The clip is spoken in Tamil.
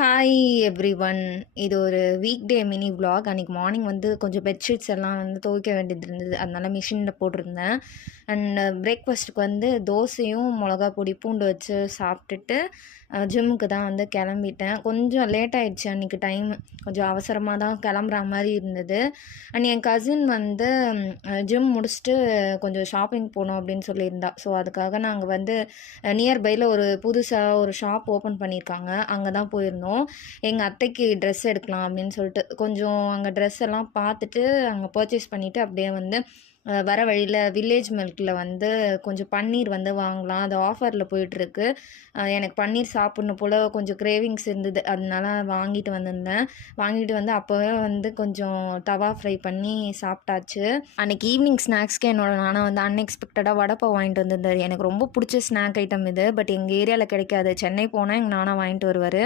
Hi everyone. இது ஒரு வீக் டே மினி vlog. அன்றைக்கி மார்னிங் வந்து கொஞ்சம் பெட்ஷீட்ஸ் எல்லாம் வந்து துவைக்க வேண்டியது இருந்தது. அதனால மிஷினில் போட்டிருந்தேன். அண்ட் பிரேக்ஃபாஸ்ட்டுக்கு வந்து தோசையும் மிளகா பொடி பூண்டு வச்சு சாப்பிட்டுட்டு ஜிம்முக்கு தான் வந்து கிளம்பிட்டேன். கொஞ்சம் லேட் ஆகிடுச்சு அன்றைக்கி டைமு. கொஞ்சம் அவசரமாக தான் கிளம்புற மாதிரி இருந்தது. அண்ட் என் கசின் வந்து ஜிம் முடிச்சுட்டு கொஞ்சம் ஷாப்பிங் போகணும் அப்படின்னு சொல்லியிருந்தா. ஸோ அதுக்காக நாங்கள் வந்து நியர்பையில் ஒரு புதுசாக ஒரு ஷாப் ஓப்பன் பண்ணியிருக்காங்க. அங்கே தான் போயிருந்தோம். எங்கள் அத்தைக்கு ட்ரெஸ் எடுக்கலாம் அப்படின்னு சொல்லிட்டு கொஞ்சம் அங்கே ட்ரெஸ் எல்லாம் பார்த்துட்டு அங்கே பர்ச்சேஸ் பண்ணிவிட்டு அப்படியே வந்து வர வழியில் வில்லேஜ் மில்கில் வந்து கொஞ்சம் பன்னீர் வந்து வாங்கலாம். அது ஆஃபரில் போயிட்டுருக்கு. எனக்கு பன்னீர் சாப்பிட்ணும் போல் கொஞ்சம் கிரேவிங்ஸ் இருந்தது. அதனால வாங்கிட்டு வந்திருந்தேன். வாங்கிட்டு வந்து அப்போவே வந்து கொஞ்சம் தவா ஃப்ரை பண்ணி சாப்பிட்டாச்சு. அன்றைக்கி ஈவினிங் ஸ்நாக்ஸ்க்கு என்னோட நானா வந்து அன்எக்ஸ்பெக்டடாக வடைப்பாவு வாங்கிட்டு வந்திருந்தார். எனக்கு ரொம்ப பிடிச்ச ஸ்நாக் ஐட்டம் இது. பட் எங்கள் ஏரியாவில் கிடைக்காது. சென்னை போனால் எங்கள் நானா வாங்கிட்டு வருவார்.